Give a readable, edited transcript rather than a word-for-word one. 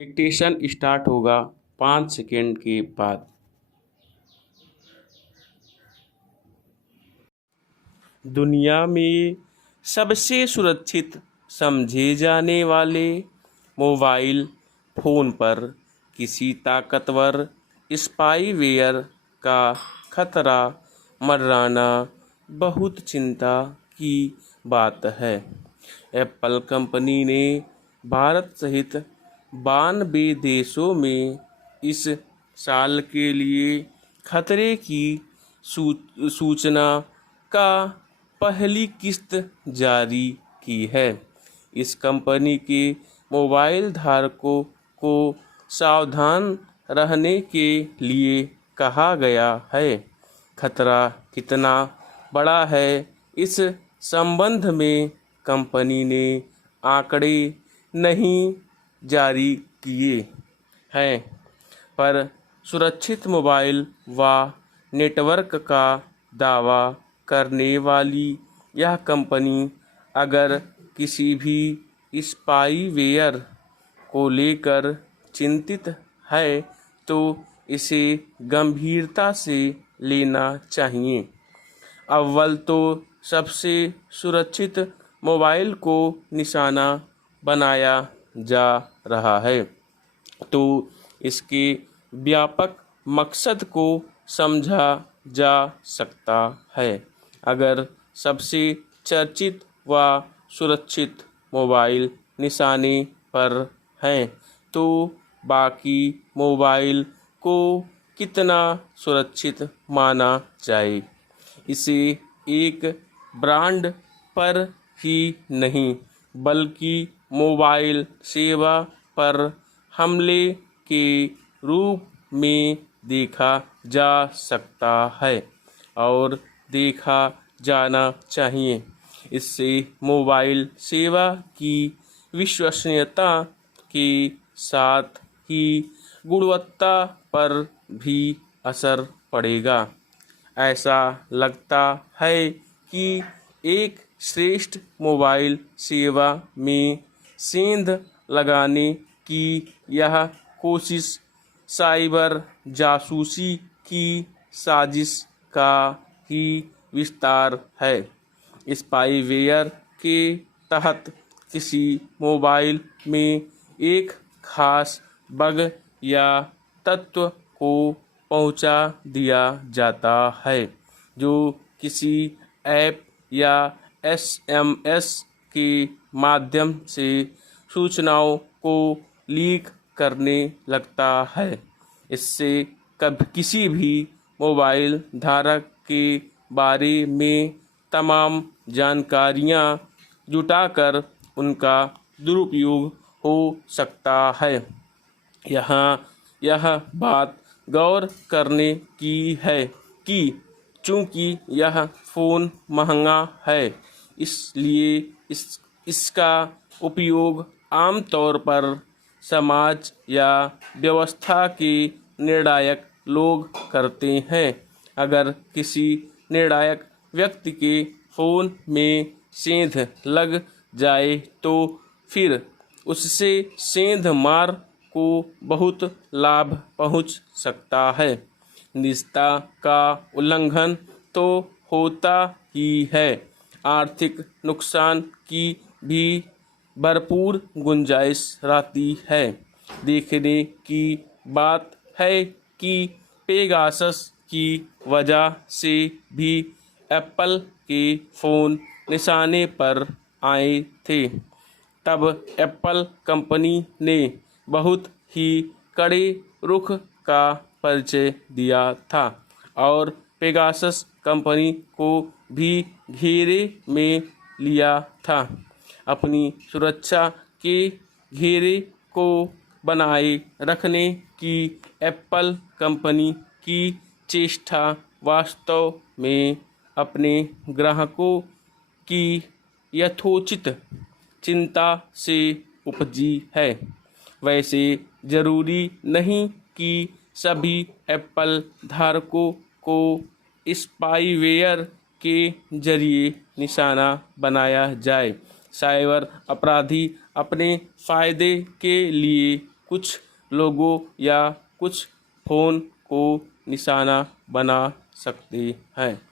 Dictation start होगा 5 second के बाद। दुनिया में सबसे सुरक्षित समझे जाने वाले मोबाइल फ़ोन पर किसी ताकतवर स्पाईवेयर का खतरा मंडराना बहुत चिंता की बात है। एप्पल कंपनी ने भारत सहित 92 देशों में इस साल के लिए खतरे की सूचना का पहली किस्त जारी की है। इस कंपनी के मोबाइल धारकों को सावधान रहने के लिए कहा गया है। खतरा कितना बड़ा है, इस संबंध में कंपनी ने आंकड़े नहीं जारी किए हैं, पर सुरक्षित मोबाइल व नेटवर्क का दावा करने वाली यह कंपनी अगर किसी भी स्पाईवेयर को लेकर चिंतित है तो इसे गंभीरता से लेना चाहिए। अव्वल तो सबसे सुरक्षित मोबाइल को निशाना बनाया जा रहा है, तो इसके व्यापक मकसद को समझा जा सकता है। अगर सबसे चर्चित व सुरक्षित मोबाइल निशाने पर हैं, तो बाकी मोबाइल को कितना सुरक्षित माना जाए। इसे एक ब्रांड पर ही नहीं बल्कि मोबाइल सेवा पर हमले के रूप में देखा जा सकता है और देखा जाना चाहिए। इससे मोबाइल सेवा की विश्वसनीयता के साथ ही गुणवत्ता पर भी असर पड़ेगा। ऐसा लगता है कि एक श्रेष्ठ मोबाइल सेवा में सेंध लगाने की यह कोशिश साइबर जासूसी की साजिश का ही विस्तार है। स्पाईवेयर के तहत किसी मोबाइल में एक खास बग या तत्व को पहुंचा दिया जाता है, जो किसी ऐप या एसएमएस के माध्यम से सूचनाओं को लीक करने लगता है। इससे किसी भी मोबाइल धारक के बारे में तमाम जानकारियां जुटाकर उनका दुरुपयोग हो सकता है। यहाँ यह बात गौर करने की है कि चूंकि यह फ़ोन महंगा है, इसलिए इसका उपयोग आमतौर पर समाज या व्यवस्था के निर्णायक लोग करते हैं। अगर किसी निर्णायक व्यक्ति के फ़ोन में सेंध लग जाए तो फिर उससे सेंध मार को बहुत लाभ पहुंच सकता है। निजता का उल्लंघन तो होता ही है, आर्थिक नुकसान की भी भरपूर गुंजाइश रहती है। देखने की बात है कि पेगासस की वजह से भी एप्पल के फ़ोन निशाने पर आए थे। तब एप्पल कंपनी ने बहुत ही कड़े रुख का परिचय दिया था और पेगासस कंपनी को भी घेरे में लिया था। अपनी सुरक्षा के घेरे को बनाए रखने की एप्पल कंपनी की चेष्टा वास्तव में अपने ग्राहकों की यथोचित चिंता से उपजी है। वैसे जरूरी नहीं कि सभी एप्पल धारकों को स्पाईवेयर के जरिए निशाना बनाया जाए। साइबर अपराधी अपने फायदे के लिए कुछ लोगों या कुछ फ़ोन को निशाना बना सकती है।